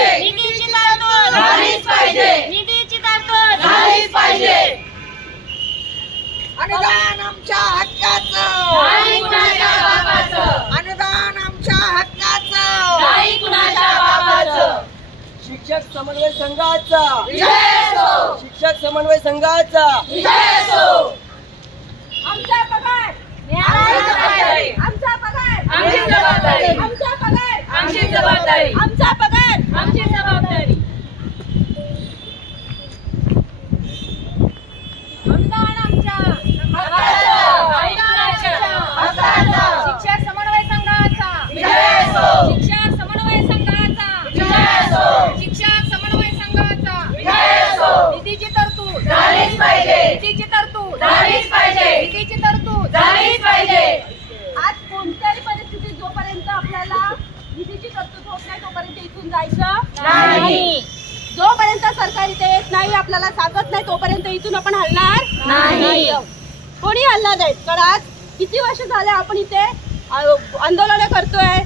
पाहिजे. निधीची तरतूद. झालीच पाहिजे. निधीची तरतूद. झालीच पाहिजे. अनुदान आमच्या हक्काचं. नाही कुणाच्या बापाचं. अनुदान आमच्या हक्काचं. नाही कुणाच्या बापाचं. शिक्षक समन्वय संघाचा. विजय असो. शिक्षक समन्वय संघाचा. विजय असो. आमचा पगार. आमचा पगार. आमची जबाबदारी. आमचा जबाबदारी. आमचा पगार. आमची जबाबदारी. अनुदान आमच्या. शिक्षक समन्वय संघाचा. शिक्षक समन्वय संघाचा. शिक्षक समन्वय संघाचा. निधीची तरतूद. झालीच पाहिजे. निधीची तरतूद. झालीच पाहिजे. निधीची तरतूद. झालीच पाहिजे. आज कोणत्याही परिस्थितीत जोपर्यंत आपल्याला निधीची तरतूद होत नाही तोपर्यंत इथून जायचं नाही. जोपर्यंत सरकार इथे येत नाही आपल्याला सांगत नाही तोपर्यंत इथून आपण हलणार नाही. कोणी हलणार नाही. कारण आज किती वर्ष झाले आपण इथे आंदोलन करतोय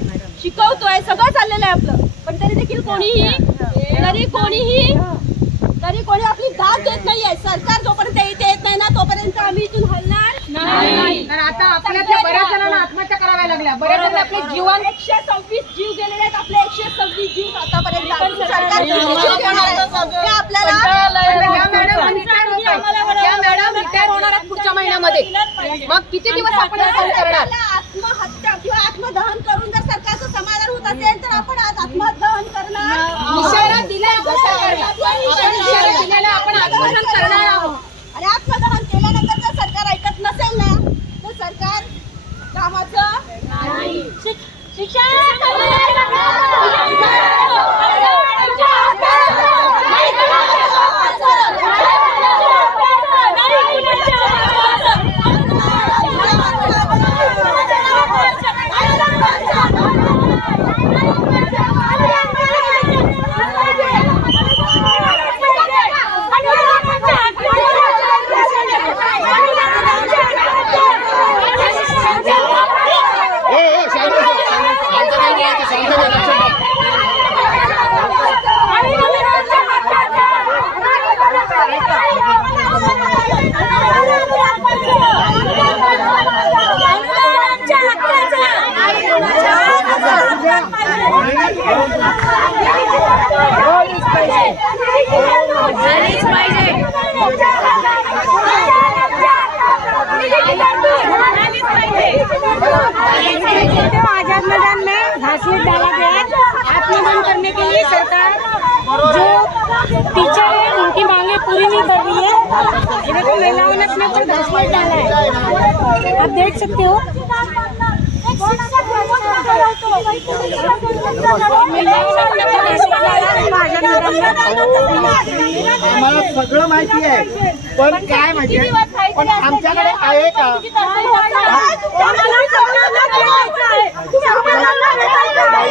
शिकवतोय सगळं चाललेलं आहे आपलं. पण तरी देखील कोणीही तरी कोणीही तरी कोणी आपली दाद देत नाहीये सरकार जोपर्यंत इथे येत नाही ना तोपर्यंत आम्ही इथून हलणार आता आपल्यातल्या बऱ्याच जणांना आत्महत्या कराव्या लागल्या. बऱ्याच जण आपले जीवन एकशे सव्वीस जीव गेलेले आहेत आपले एकशे सव्वीस जीव आतापर्यंत अजून सरकार किती जीव घेणार आहे? हे आपल्याला आता या मॅडम रिटायर होत आहेत त्या मॅडम रिटायर होणार आहेत पुढच्या महिन्यामध्ये. मग किती दिवस आपण हे सहन करणार? आपल्याला आत्महत्या किंवा आत्मदहन करून जर सरकारचं समाधान होत असेल तर आपण आज आत्मदहन करणार इशारा दिलाय आपण सरकारला आपण इशारा दिलेला आपण आत्मदहन करणार आहोत आणि आत्मदहन केल्यानंतर जर सरकार ऐकत नसेल ना तर सरकार कामाचं शिक- शिक्षण हो हो शांत बसा. शांत नाही बोलायचं, में डाला गया है। आत्मदान करने के लिए सरकार जो टीचर है उनकी मांगे पूरी नहीं कर रही है। देखो महिलाओं ने अपने ऊपर घासलेट डाला है। आप देख सकते हो। है आम्हाला सगळं माहिती आहे. पण काय माहिती आहे? पण आमच्याकडे आहे का?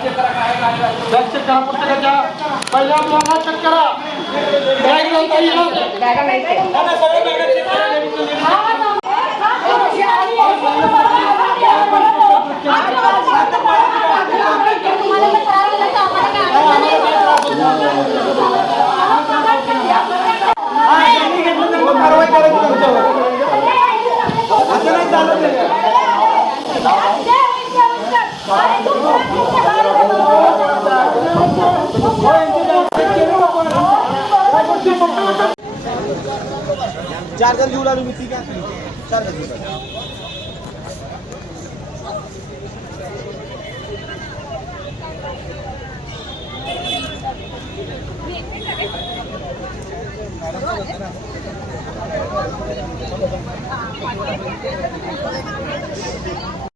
बॅग चेक करा पुस्तकाच्या पहिल्या मुलांना चेक करा बॅग कारवाई करायची नाही चार जण लिहून आलो मी ठीक आहे चार जण लिहून आलो.